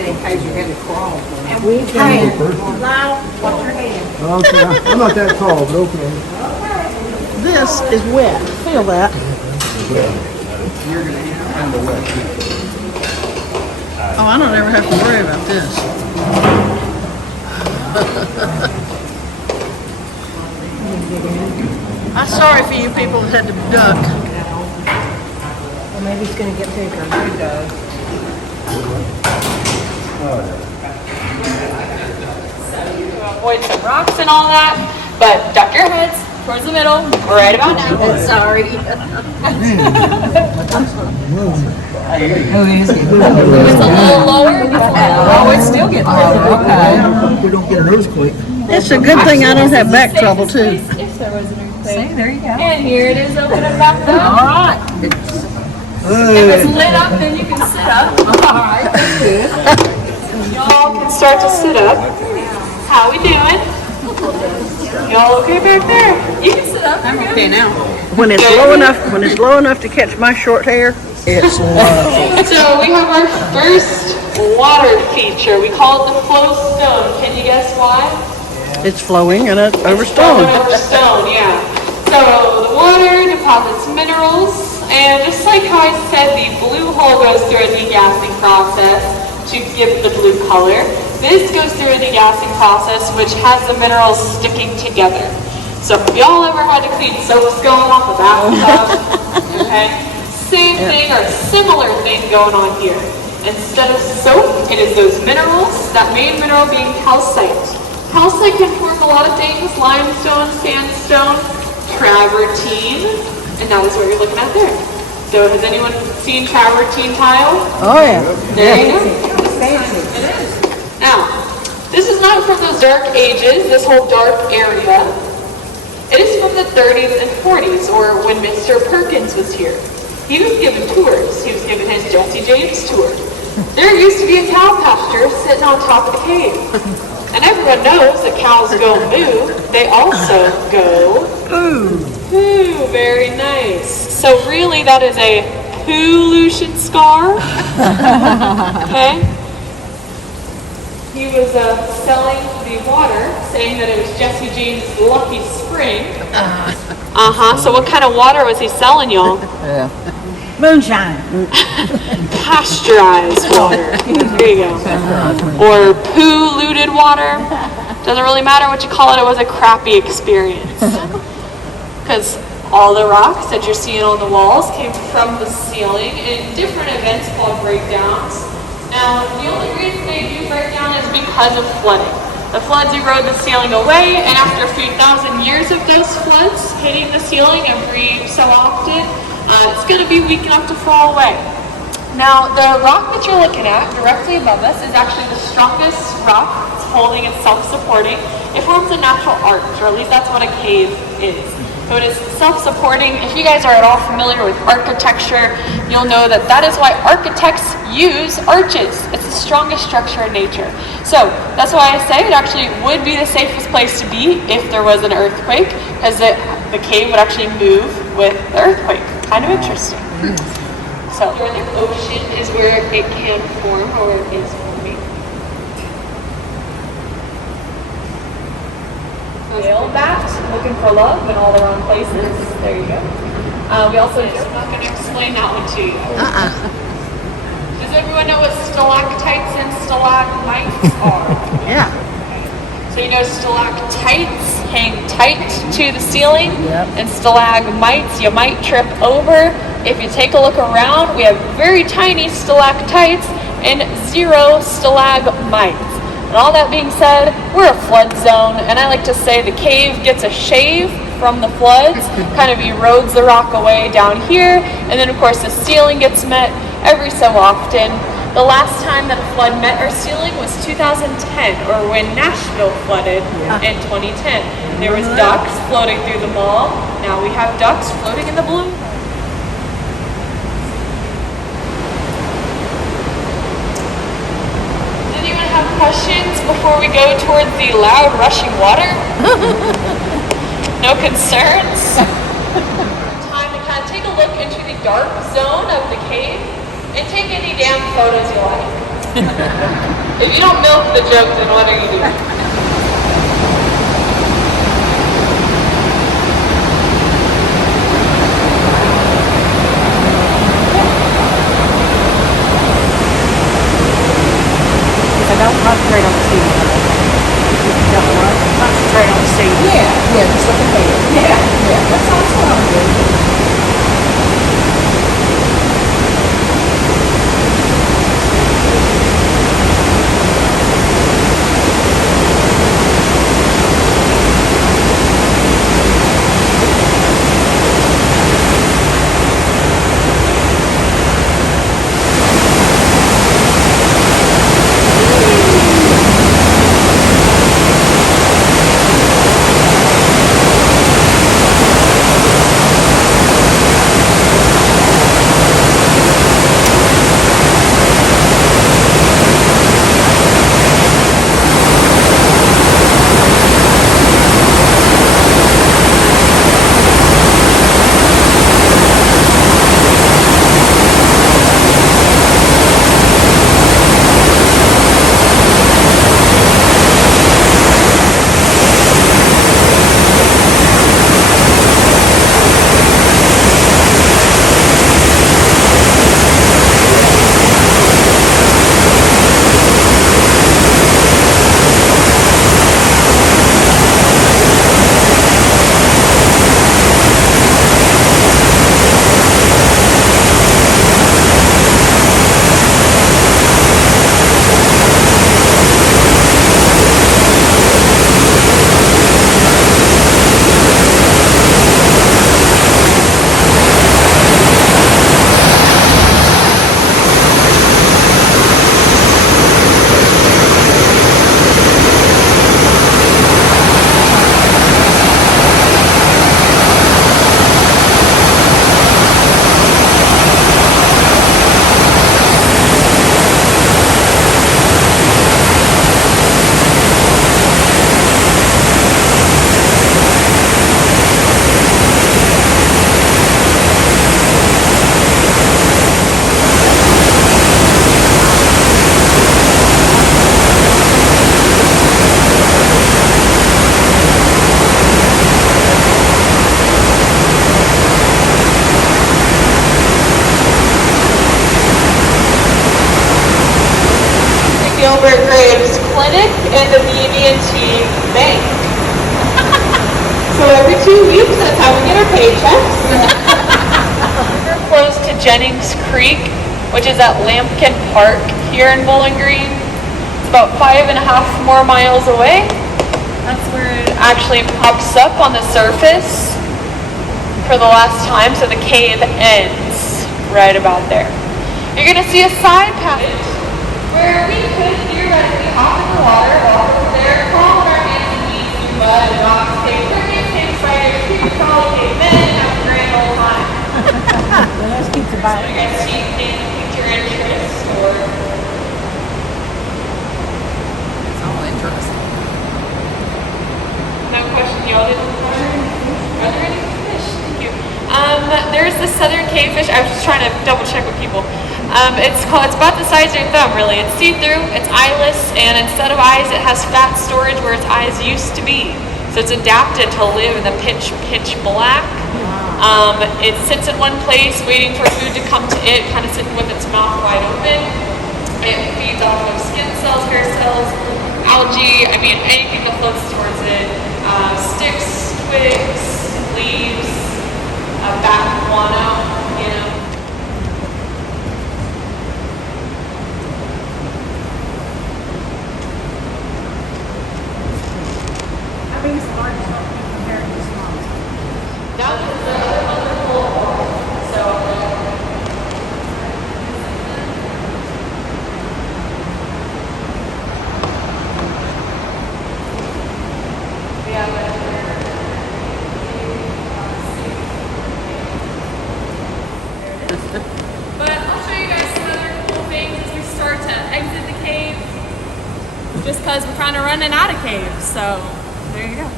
it in case you had to crawl. And we can. Now, what's your hand? Okay, I'm not that tall, but okay. This is wet. Feel that. You're gonna eat kind of wet. Oh, I don't ever have to worry about this. I'm sorry for you people that had to duck. Well, maybe it's going to get thicker. It does. Avoid some rocks and all that, but duck your heads towards the middle right about now. Sorry. It's a little lower. Oh, it's still getting lower. Okay. We don't get an earthquake. It's a good thing I don't have back trouble too. If there was an earthquake. See, there you go. And here it is, open it back up. All right. If it's lit up, then you can sit up. All right, that's good. Y'all can start to sit up. How we doing? Y'all okay back there? You can sit up. I'm okay now. When it's low enough to catch my short hair, it's wonderful. So we have our first water feature. We call it the flow stone. Can you guess why? It's flowing and it's over stone. Over stone, yeah. So the water deposits minerals, and just like how I said, the blue hull goes through a degassing process to give the blue color. This goes through a degassing process which has the minerals sticking together. So if y'all ever had to clean soaps going off a bathtub, okay, same thing or similar thing going on here. Instead of soap, it is those minerals, that main mineral being calcite. Calcite can form a lot of things: limestone, sandstone, travertine, and that is what you're looking at there. So has anyone seen travertine tile? Oh yeah. There you go. Fancy. It is. Now, this is not from those dark ages, this whole dark area. It is from the 30s and 40s, or when Mr. Perkins was here. He was given tours. He was given his Jesse James tour. There used to be a cow pasture sitting on top of the cave. And everyone knows that cows go moo. They also go Ooh. poo. Very nice. So really that is a pollution scar. Okay. He was selling the water, saying that it was Jesse James' lucky spring. So what kind of water was he selling, y'all? Moonshine. Pasteurized water. There you go. Or polluted water. Doesn't really matter what you call it. It was a crappy experience. Because all the rocks that you're seeing on the walls came from the ceiling in different events called breakdowns. Now, the only reason they do breakdown is because of flooding. The floods erode the ceiling away, and after a few thousand years of those floods hitting the ceiling every so often, it's going to be weak enough to fall away. Now, the rock that you're looking at directly above us is actually the strongest rock. It's holding and self-supporting. It forms a natural arch, or at least that's what a cave is. So it is self-supporting. If you guys are at all familiar with architecture, you'll know that that is why architects use arches. It's the strongest structure in nature. So that's why I say it actually would be the safest place to be if there was an earthquake, because the cave would actually move with the earthquake. Kind of interesting. So the ocean is where it can form, or it is forming. Whale bat, looking for love in all the wrong places. There you go. We also, I'm not going to explain that one to you. Does everyone know what stalactites and stalagmites are? Yeah. So you know stalactites hang tight to the ceiling, and stalagmites you might trip over. If you take a look around, we have very tiny stalactites and 0 stalagmites. And all that being said, we're a flood zone, and I like to say the cave gets a shave from the floods, kind of erodes the rock away down here, and then of course the ceiling gets met every so often. The last time that a flood met our ceiling was 2010, or when Nashville flooded in 2010. There was ducks floating through the mall. Now we have ducks floating in the blue. Have questions before we go toward the loud rushing water? No concerns? Time to kind of take a look into the dark zone of the cave and take any damn photos you like. If you don't milk the joke, then what are you doing? I don't concentrate on the seed. Don't what? Concentrate on the seed. Yeah, just look ahead. Yeah, that sounds good. Gilbert Graves Clinic and the BB&T Bank. So every 2 weeks, that's how we get our paychecks. We're close to Jennings Creek, which is at Lampkin Park here in Bowling Green. It's about 5.5 more miles away. That's where it actually pops up on the surface for the last time, so the cave ends right about there. You're gonna see a side passage where we could theoretically hop in the water, walk over there, crawl on our hands and knees through mud and rocks, take crickets, take spiders, keep the crawl cavemen, and have a grand old time. Well, let's keep the So bike. you guys see anything that piqued your interest, or It's all interesting. no question y'all didn't cover? Are there any fish? Thank you. There's the southern cavefish. I was just trying to double check with people. It's about the size of your thumb, really. It's see-through, it's eyeless, and instead of eyes, it has fat storage where its eyes used to be. So it's adapted to live in the pitch black. It sits in one place, waiting for food to come to it, kind of sitting with its mouth wide open. It feeds off of skin cells, hair cells, algae, anything that floats towards it. Sticks, twigs, leaves, bat guano, I think it's the largest one compared to the smallest. That was the other one that's full of water. So, but I'll show you guys some other cool things as we start to exit the cave. Just because we're kind of running out of caves, so there you go.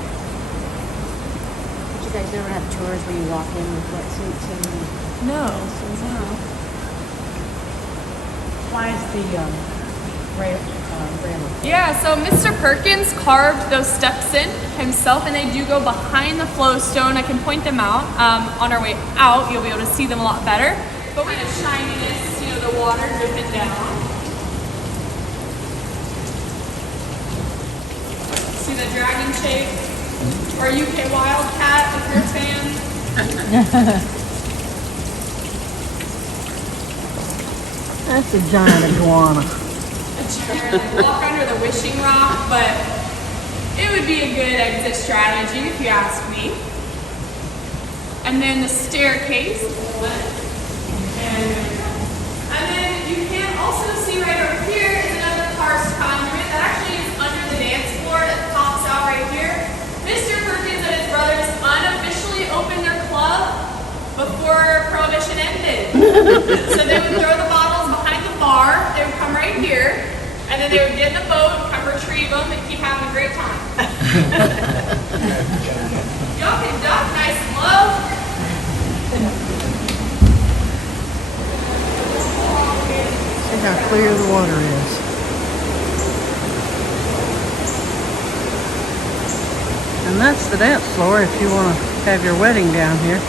But you guys never have tours where you walk in with wetsuits and... No. Why is the Yeah, so Mr. Perkins carved those steps in himself, and they do go behind the flow stone. I can point them out. On our way out, you'll be able to see them a lot better. But we have shininess, you know, the water dripping down. See the dragon shape? Or UK Wildcat if you're a fan. That's a giant iguana. Walk under the wishing rock, but it would be a good exit strategy if you ask me. And then the staircase. And then you can also see right over here is another karst conduit that actually is under the dance floor that pops out right here. Mr. Perkins and his brothers unofficially opened their club before Prohibition ended. So they would throw the bottles behind the bar, they would come right here, and then they would get in the boat, come retrieve them, and keep having a great time. Y'all can duck nice and low. See how clear the water is. And that's the dance floor if you want to have your wedding down here.